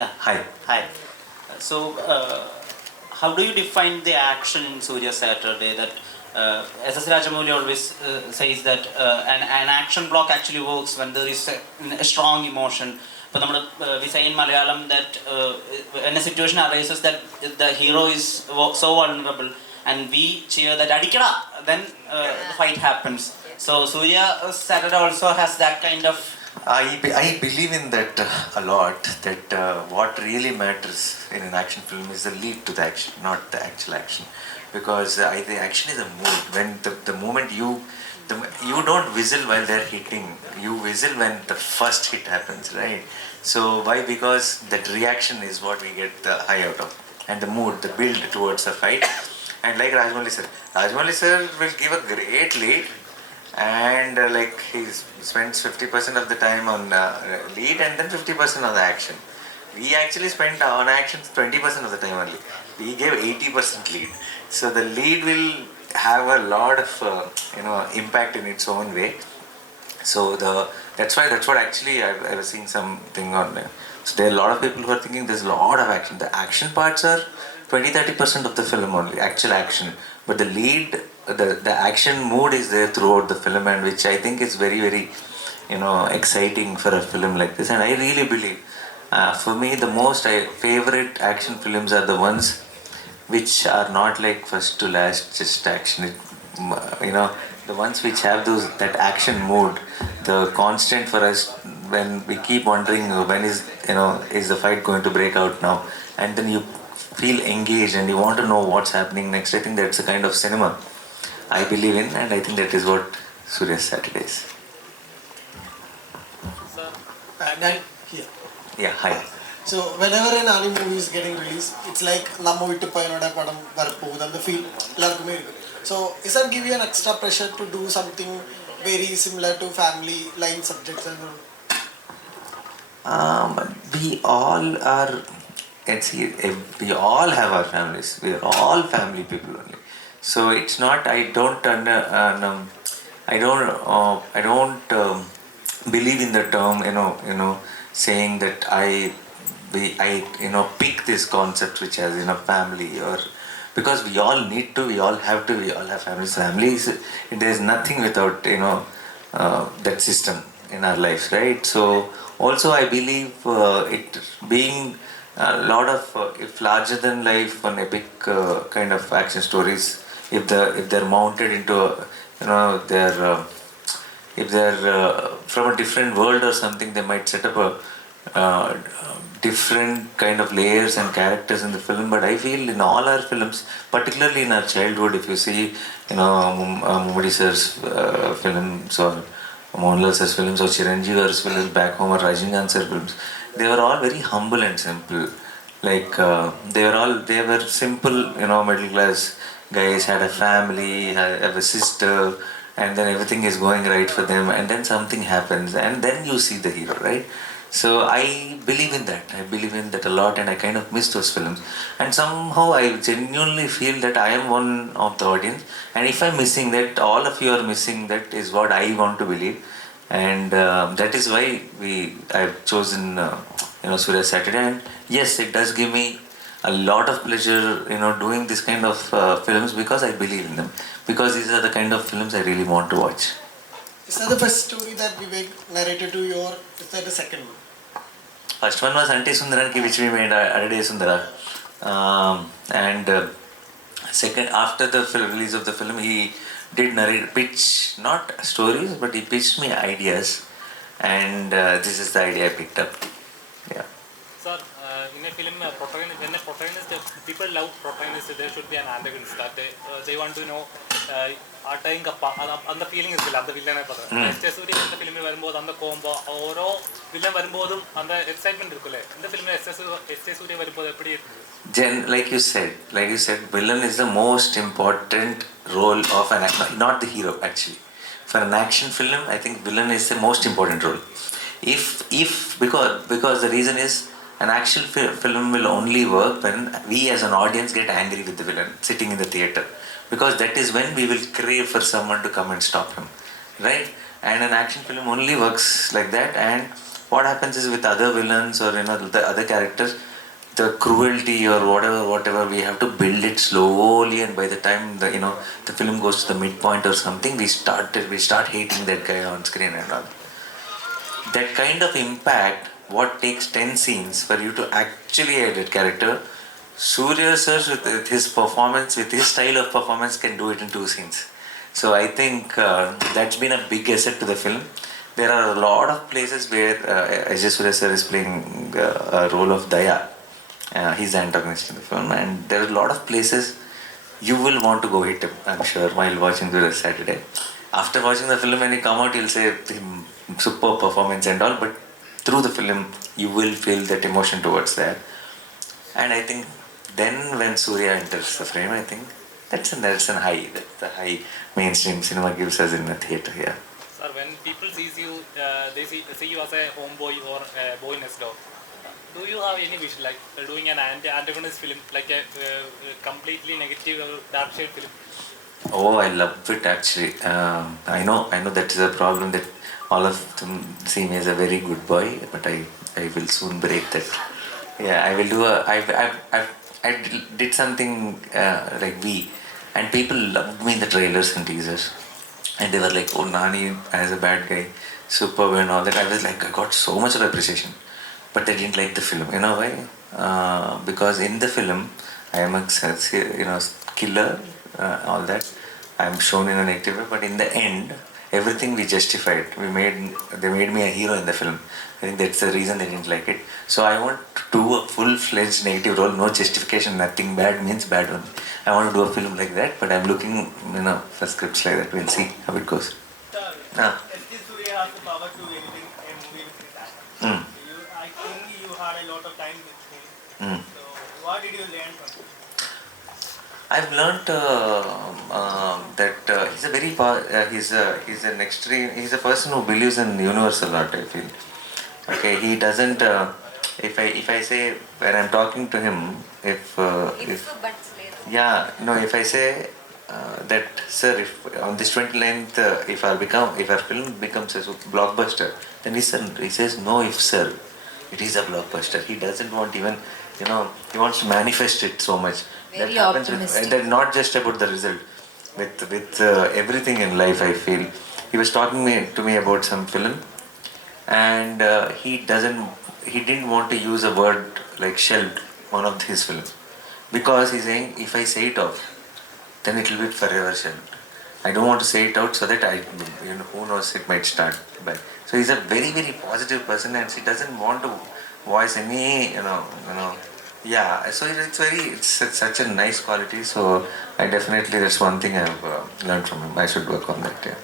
Hi. Hi. So, how do you define the action in Surya Saturday? That S.S. Rajamouli always says that an action block actually works when there is a strong emotion. But we say in Malayalam that when a situation arises that the hero is so vulnerable and we cheer that Adikada, then the fight happens. So Surya Saturday also has that kind of. I believe in that a lot, that what really matters in an action film is the lead to the action, not the actual action. Because the action is a mood. When the moment you don't whistle while they're hitting, you whistle when the first hit happens, right? So why? Because that reaction is what we get the high out of. And the mood, the build towards a fight. And like Rajmouli sir will give a great lead, and like he spends 50% of the time on lead and then 50% on the action. We actually spent on action 20% of the time only. We gave 80% lead. So the lead will have a lot of impact in its own way. So that's what actually I was seeing something on there. So there are a lot of people who are thinking there's a lot of action. The action parts are 20-30% of the film only, actual action. But the lead, the action mood is there throughout the film, and which I think is very very exciting for a film like this. And I really believe, for me, the most favorite action films are the ones which are not like first to last just action. The ones which have those that action mood, the constant for us when we keep wondering when is the fight going to break out now, and then you feel engaged and you want to know what's happening next. I think that's the kind of cinema I believe in, and I think that is what Suryas Saturdays. Sir, Nani here. Yeah, hi. So whenever an Nani movie is getting released, it's like Namma Vittu Payanoda Padam Varappovu, the feel ellarkume irukku. So is that give you an extra pressure to do something very similar to family line subjects and all? We all are. We all have our families. We are all family people only. So it's not. I don't believe in the term. Saying that I pick this concept which has family, or because we all need to. We all have to. We all have families. Families. There's nothing without that system in our lives, right? So also I believe it being a lot of if larger than life and epic kind of action stories, if they're mounted into they're if they're from a different world or something, they might set up a different kind of layers and characters in the film. But I feel in all our films, particularly in our childhood, if you see Mumudi sir's films, or Mohanlal sir's films, or Chiranjeevi sir's films back home, or Rajinikanth sir's films, they were all very humble and simple. Like they were simple, middle class guys, had a family, have a sister, and then everything is going right for them, and then something happens, and then you see the hero, right? So I believe in that. I believe in that a lot, and I kind of miss those films. And somehow I genuinely feel that I am one of the audience, and if I'm missing that, all of you are missing that, is what I want to believe, and that is why I've chosen Surya Saturday. And yes, it does give me a lot of pleasure, doing this kind of films, because I believe in them, because these are the kind of films I really want to watch. Is that the first story that Vivek narrated to you, or is that the second one? First one was Anti Sundaranki, which we made Adade Sundara. And second, after the release of the film, he did pitch not stories, but he pitched me ideas, and this is the idea I picked up. Yeah. sir, in a film, protagonist, when a protagonist, people love protagonist, there should be an antagonist. That they want to know. அந்த feeling இருக்குல்ல, அந்த வில்லனை பார்த்தா yesterday சூரிய இந்த ஃபிலிமில் வரும்போது அந்த கோம்போ ஓரோ வில்லன் வரும்போதும் அந்த எக்ஸைட்மெண்ட் இருக்குல்ல, இந்த ஃபிலிமில் எஸ்டே சூரிய வரும்போது எப்படி இருக்குது? Like you said, villain is the most important role of an actor, not the hero actually. For an action film, I think villain is the most important role. Because the reason is, an action film will only work when we as an audience get angry with the villain sitting in the theater, because that is when we will crave for someone to come and stop him, right? And an action film only works like that. And what happens is with other villains or the other characters, the cruelty or whatever, we have to build it slowly, and by the time the film goes to the midpoint or something, we start hating that guy on screen and all. That kind of impact, what takes 10 scenes for you to actually edit character, Suryas sir with his performance, with his style of performance, can do it in 2 scenes. So I think that's been a big asset to the film. There are a lot of places where Suryas sir is playing a role of Daya. He's the antagonist in the film, and there are a lot of places you will want to go hit him, I'm sure, while watching the Saturday. After watching the film, when you come out, you'll say super performance and all, but through the film, you will feel that emotion towards that. And I think then when Surya enters the frame, I think that's a high. That's the high mainstream cinema gives us in the theatre. Yeah. Sir, when people sees you, they see you as a homeboy or a boy next door. Do you have any vision like doing an antagonist film, like a completely negative or dark shade film? Oh, I love it actually. I know that is a problem that all of them see me as a very good boy, but I will soon break that. Yeah, I will do I did something like and people loved me in the trailers and teasers, and they were like, "Oh, Nani as a bad guy, superb and all that." I was like, I got so much of appreciation, but they didn't like the film. You know why? Because in the film, I am a killer, all that. I am shown in a negative way, but in the end, everything we justified. They made me a hero in the film. I think that's the reason they didn't like it. So I want to do a full-fledged negative role, no justification, nothing bad means bad only. I want to do a film like that, but I'm looking, for scripts like that. We'll see how it goes. Sir, Ah. Surya has the power to editing a movie with his actor. Mm. I think you had a lot of time with him. Mm. So, what did you learn from him? I've learnt that he's a very he's an extreme. He's a person who believes in universal art. I feel. Okay, he doesn't. If I say when I'm talking to him, if I say that sir, if on this 29th, if our film becomes a blockbuster, then he says no. If sir, it is a blockbuster. He doesn't want even he wants to manifest it so much. Very that happens optimistic. With, not just about the result, with everything in life. I feel he was talking to me about some film, and he didn't want to use a word like shelved, one of his films, because he's saying if I say it off, then it will be forever shelved. I don't want to say it out so that who knows, it might start back. So he's a very, very positive person, and he doesn't want to voice any yeah. So it's such a nice quality. So I definitely, that's one thing I've learned from him. I should work on that. Yeah.